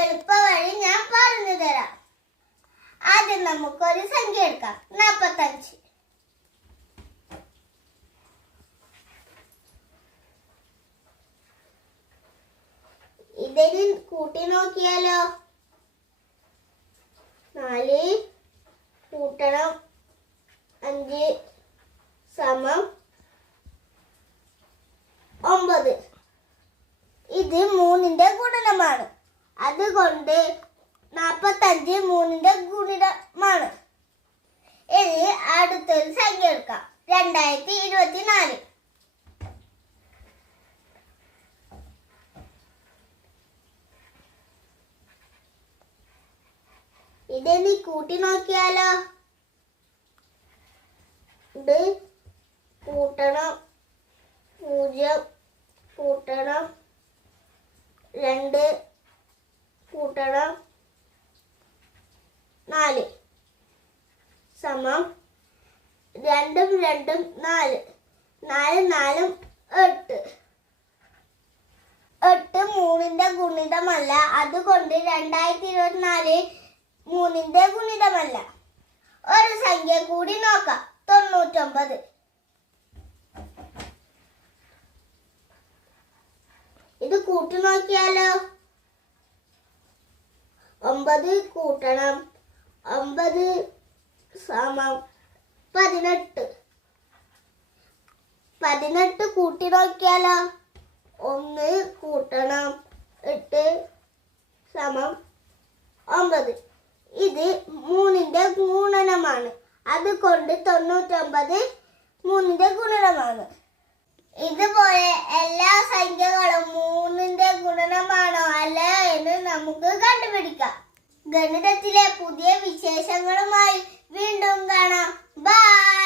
എളുപ്പ വഴി ഞാൻ പറഞ്ഞു തരാം. ആദ്യം നമുക്കൊരു സംഖ്യ എടുക്കാം. 45. ഇതിന് കൂട്ടി നോക്കിയാലോ? 4 കൂട്ടണം 5 സമം 9. ഇത് 3ന്റെ ഗുണനമാണ്. അതുകൊണ്ട് 45 3ന്റെ ഗുണിതമാണ്. ഇനി അടുത്തൊരു സംഖ്യ എടുക്കാം. 2024. ഇതിനി കൂട്ടി നോക്കിയാലോ? ഇത് കൂട്ടണം 0 കൂട്ടണം 2 കൂട്ടണം 4 സമം 2 2 4 4 4 8. 8 3ന്റെ ഗുണിതമല്ല. അതുകൊണ്ട് 2024 3ന്റെ ഗുണിതമല്ല. ഒരു സംഖ്യ കൂടി നോക്കാം. 99. ഇത് കൂട്ടി നോക്കിയാലോ? 9 കൂട്ടണം 9 സമം 18. 18 കൂട്ടി നോക്കിയാലോ? 1 കൂട്ടണം 8 സമം 9. ഇത് 3ന്റെ ഗുണനമാണ്. അതുകൊണ്ട് 99 3ന്റെ ഗുണനമാണ്. ഇതുപോലെ എല്ലാ സംഖ്യകളും 3ന്റെ ഗുണനമാണോ അല്ല എന്ന് നമുക്ക് കണ്ടുപിടിക്കാം. ഗണിതത്തിലെ പുതിയ വിശേഷങ്ങളുമായി വീണ്ടും കാണാം. ബൈ.